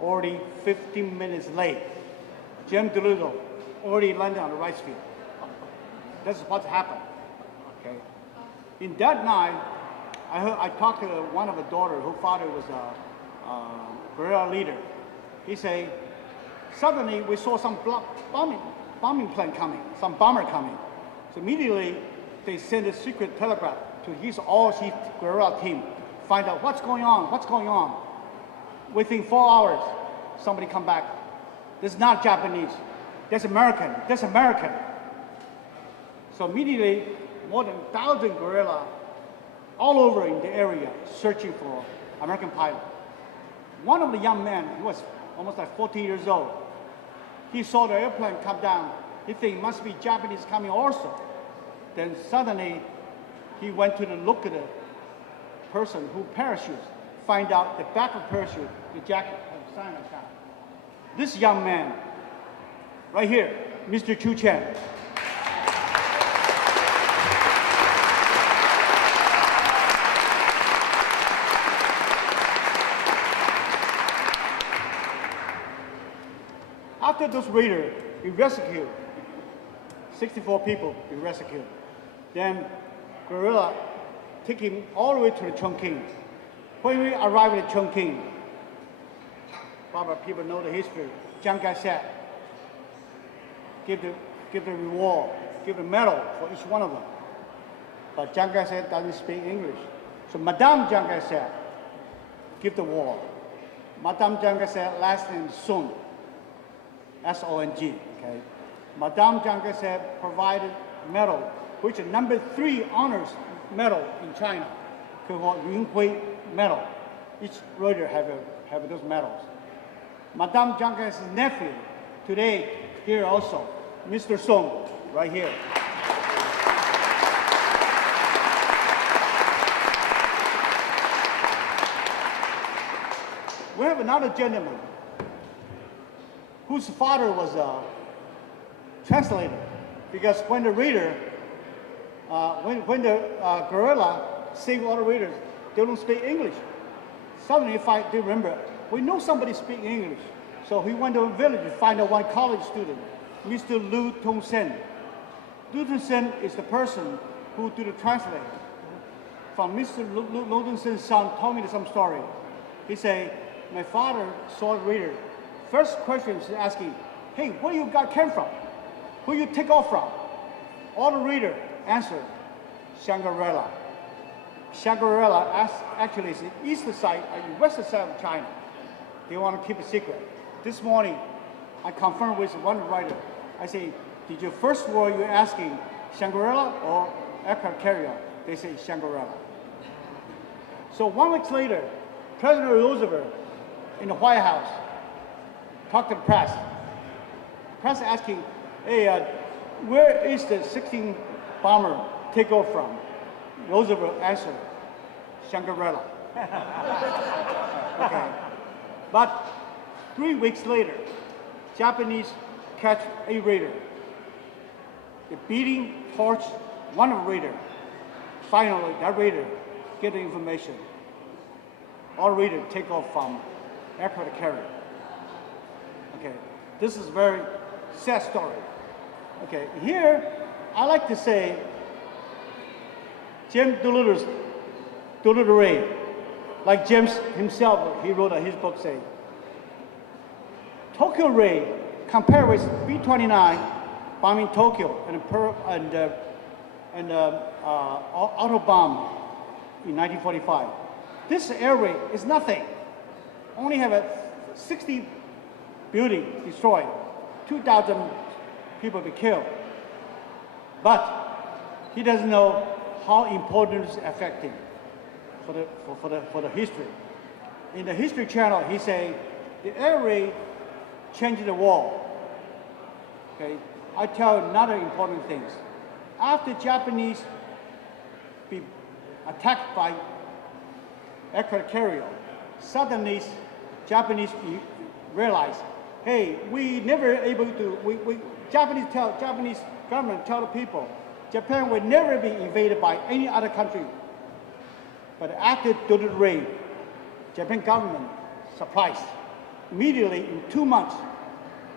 already 15 minutes late. Jim Doolittle already landed on the rice field. This is what happened. Okay. In that night, I talked to one of the daughters whose father was a guerrilla leader. He said, suddenly we saw some bombing plane coming, some bomber coming. So immediately they sent a secret telegraph to his all-chief guerrilla team, find out what's going on. Within 4 hours, somebody come back. This is not Japanese. That's American. So immediately, more than 1,000 guerrilla all over in the area searching for American pilot. One of the young men, he was almost like 14 years old. He saw the airplane come down. He think it must be Japanese coming also. Then suddenly, he went to look at the person who parachutes, find out the back of parachute, the jacket has a sign like that. This young man, right here, Mr. Chu Chen. After those raiders, we rescued 64 people. We rescued. Then guerrilla take him all the way to the Chongqing. When we arrived at Chongqing, probably people know the history. Chiang Kai-shek give the reward, give the medal for each one of them. But Chiang Kai-shek doesn't speak English, so Madame Chiang Kai-shek give the award. Madame Chiang Kai-shek last name Song. S-O-N-G, okay? Madame Chiang Kai-shek provided medal, which is number 3 honors medal in China, called Yunhui medal. Each raider have those medals. Madame Chiang Kai-shek's nephew, today here also, Mr. Song, right here. We have another gentleman whose father was a translator, because when the reader, when the guerrilla save all the readers, they don't speak English. Suddenly, they remember, we know somebody speaks English. So he went to a village to find out one college student, Mr. Lu Tongsen. Lu Tongsen is the person who do the translate. From Mr. Lu Tongsen's son told me some story. He said, my father saw a reader. First question is asking, hey, where you came from? Who you take off from? All the reader answered, Shangri-La. Shangri-La actually is the eastern side and western side of China. They want to keep a secret. This morning, I confirmed with one writer. I say, did your first word you're asking Shangri-La or aircraft carrier? They say Shangri-La. So 1 week later, President Roosevelt in the White House talked to the press. The press asking, hey, where is the 16 bomber take off from? Roosevelt answered, Shangri-La. Okay. But 3 weeks later, Japanese catch a raider. The beating torch one of the raider. Finally, that raider get the information. All raider take off from aircraft carrier. Okay, this is a very sad story. Okay, here I like to say James Doolittle Ray, like James himself, he wrote in his book, say, Tokyo Ray compared with B-29 bombing Tokyo and auto bomb in 1945. This air raid is nothing. Only have a 60 building destroyed, 2,000 people be killed. But he doesn't know how important it's affecting for the history. In the History Channel, he say the air raid changed the war. Okay, I tell another important things. After Japanese be attacked by aircraft carrier, suddenly Japanese realize, hey, we never able to. Japanese government tell the people, Japan will never be invaded by any other country. But after Doolittle raid, Japan government surprised. immediately in 2 months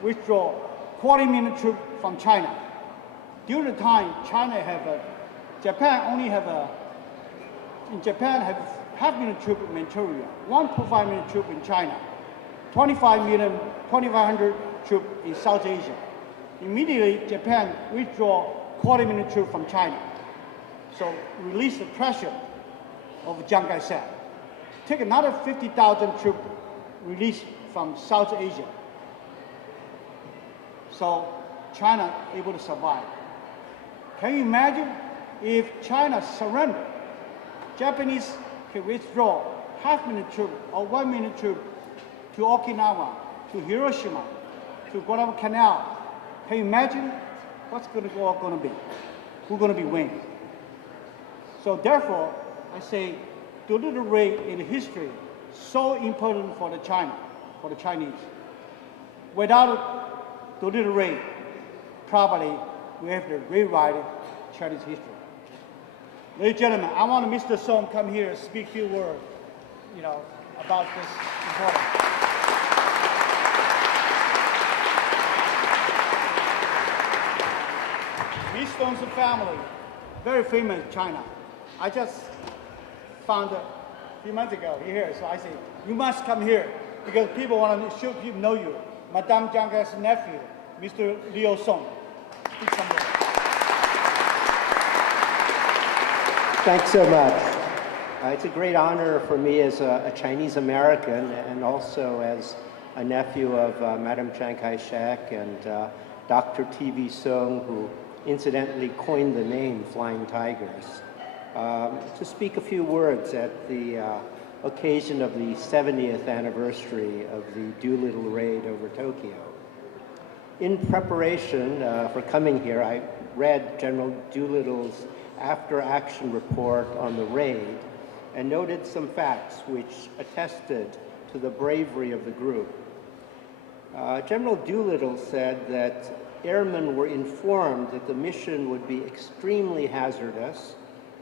withdraw 40 million troops from China. During the time, Japan have half million troops in Manchuria, 1.5 million troops in China, 2,500 troops in South Asia. Immediately, Japan withdraw 40 million troops from China. So release the pressure of Chiang Kai-shek. Take another 50,000 troops released from South Asia. So China able to survive. Can you imagine if China surrendered? Japanese can withdraw half million troops or 1 million troops to Okinawa, to Hiroshima, to Guadalcanal. Can you imagine what's going to be? Who's going to be winning? So therefore, I say Doolittle raid in history so important for the Chinese. Without Doolittle raid, probably we have to rewrite Chinese history. Ladies and gentlemen, I want Mr. Song come here and speak a few words, about this important. Miss Song's family, very famous in China. I just found a few months ago here, so I say, you must come here because people want to show people know you. Madame Jiang Kai's nephew, Mr. Liu Song. Speak some words. Thanks so much. It's a great honor for me as a Chinese American and also as a nephew of Madame Chiang Kai-shek and Dr. T.V. Song, who incidentally coined the name Flying Tigers, to speak a few words at the occasion of the 70th anniversary of the Doolittle raid over Tokyo. In preparation for coming here, I read General Doolittle's after-action report on the raid and noted some facts which attested to the bravery of the group. General Doolittle said that airmen were informed that the mission would be extremely hazardous,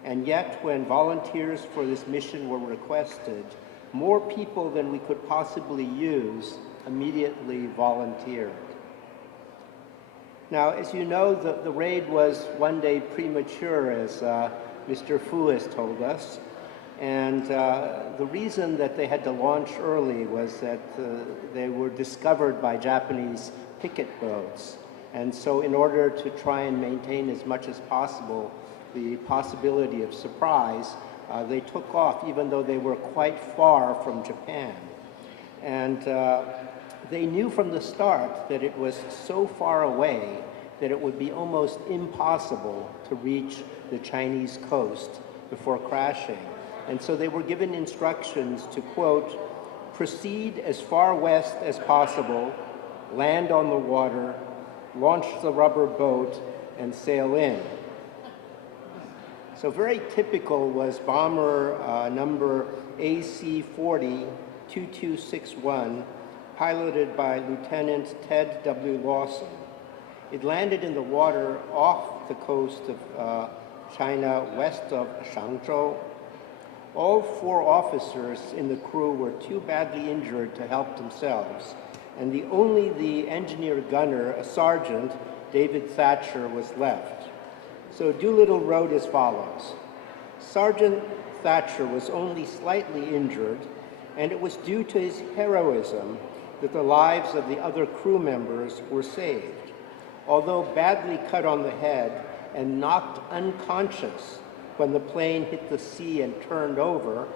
and yet when volunteers for this mission were requested, more people than we could possibly use immediately volunteered. Now, as you know, the raid was one day premature, as Mr. Fu has told us, and the reason that they had to launch early was that they were discovered by Japanese picket boats. And so in order to try and maintain as much as possible the possibility of surprise, they took off even though they were quite far from Japan. And they knew from the start that it was so far away that it would be almost impossible to reach the Chinese coast before crashing. And so they were given instructions to, quote, proceed as far west as possible, land on the water, launch the rubber boat, and sail in. So very typical was bomber number AC-40-2261, piloted by Lieutenant Ted W. Lawson. It landed in the water off the coast of China, west of Shangzhou. All 4 officers in the crew were too badly injured to help themselves, and only the engineer gunner, a sergeant, David Thatcher, was left. So Doolittle wrote as follows: Sergeant Thatcher was only slightly injured, and it was due to his heroism that the lives of the other crew members were saved. Although badly cut on the head and knocked unconscious when the plane hit the sea and turned over,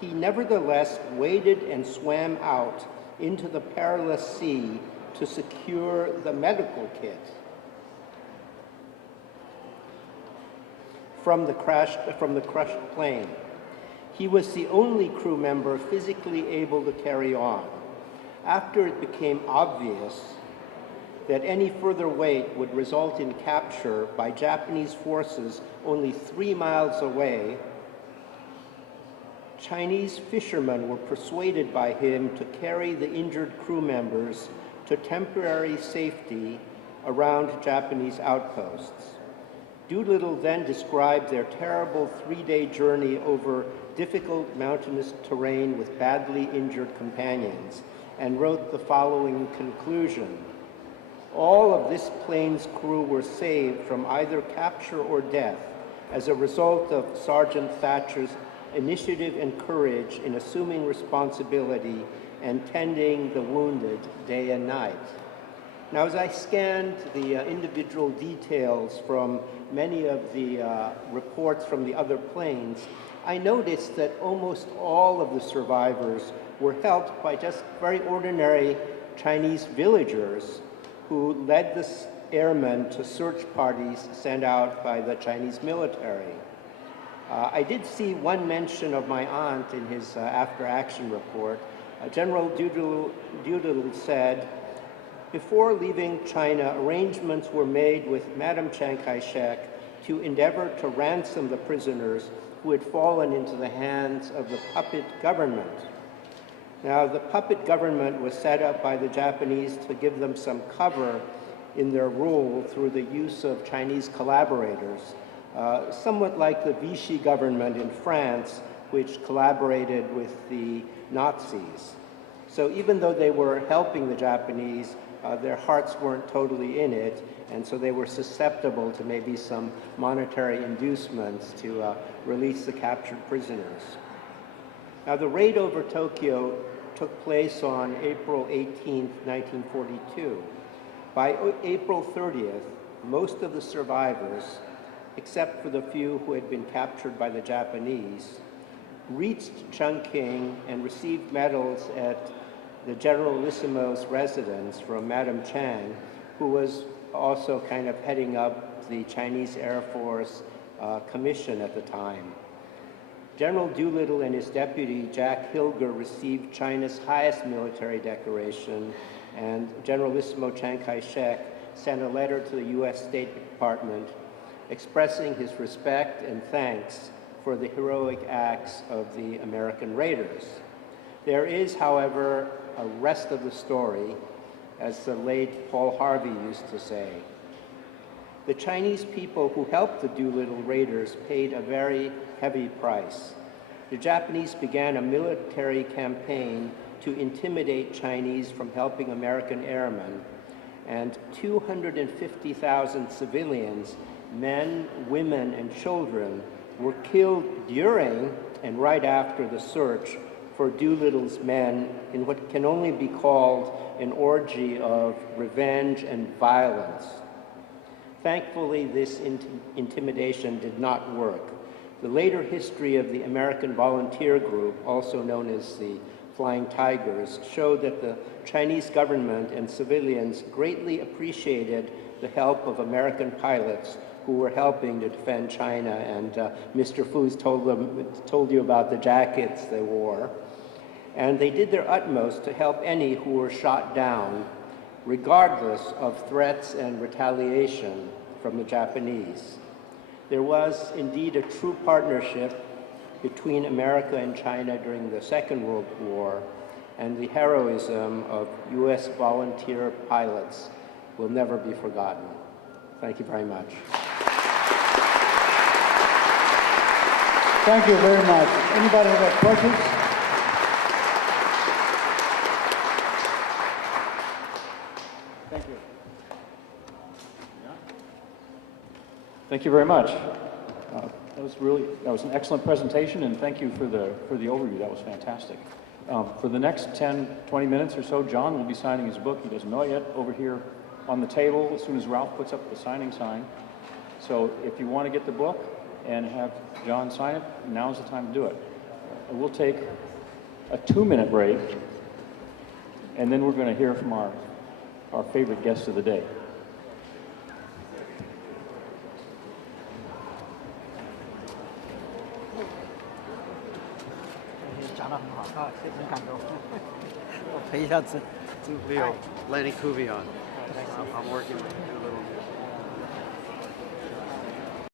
he nevertheless waded and swam out into the perilous sea to secure the medical kit from the crushed plane. He was the only crew member physically able to carry on. After it became obvious that any further wait would result in capture by Japanese forces only 3 miles away, Chinese fishermen were persuaded by him to carry the injured crew members to temporary safety around Japanese outposts. Doolittle then described their terrible 3-day journey over difficult mountainous terrain with badly injured companions, and wrote the following conclusion. All of this plane's crew were saved from either capture or death as a result of Sergeant Thatcher's initiative and courage in assuming responsibility and tending the wounded day and night. Now, as I scanned the individual details from many of the reports from the other planes, I noticed that almost all of the survivors were helped by just very ordinary Chinese villagers who led the airmen to search parties sent out by the Chinese military. I did see one mention of my aunt in his after-action report. General Doolittle said, before leaving China, arrangements were made with Madam Chiang Kai-shek to endeavor to ransom the prisoners who had fallen into the hands of the puppet government. Now, the puppet government was set up by the Japanese to give them some cover in their rule through the use of Chinese collaborators, somewhat like the Vichy government in France, which collaborated with the Nazis. So even though they were helping the Japanese, their hearts weren't totally in it, and so they were susceptible to maybe some monetary inducements to release the captured prisoners. Now, the raid over Tokyo took place on April 18, 1942. By April 30th, most of the survivors, except for the few who had been captured by the Japanese, reached Chungking and received medals at the Generalissimo's residence from Madam Chiang, who was also kind of heading up the Chinese Air Force Commission at the time. General Doolittle and his deputy, Jack Hilger, received China's highest military decoration, and Generalissimo Chiang Kai-shek sent a letter to the U.S. State Department expressing his respect and thanks for the heroic acts of the American raiders. There is, however, a rest of the story, as the late Paul Harvey used to say. The Chinese people who helped the Doolittle raiders paid a very heavy price. The Japanese began a military campaign to intimidate Chinese from helping American airmen, and 250,000 civilians, men, women, and children, were killed during and right after the search for Doolittle's men in what can only be called an orgy of revenge and violence. Thankfully, this intimidation did not work. The later history of the American Volunteer Group, also known as the Flying Tigers, showed that the Chinese government and civilians greatly appreciated the help of American pilots who were helping to defend China, and Mr. Fu's told you about the jackets they wore. And they did their utmost to help any who were shot down, regardless of threats and retaliation from the Japanese. There was indeed a true partnership between America and China during the Second World War, and the heroism of U.S. volunteer pilots will never be forgotten. Thank you very much. Thank you very much. Anybody have questions? Thank you. Thank you very much. That was an excellent presentation, and thank you for the overview. That was fantastic. For the next 10, 20 minutes or so, John will be signing his book. He doesn't know it yet, over here on the table as soon as Ralph puts up the signing sign. So if you want to get the book and have John sign it, now's the time to do it. We'll take a 2-minute break, and then we're going to hear from our favorite guest of the day. Leo, Lenny Kuvion. I'm working with you.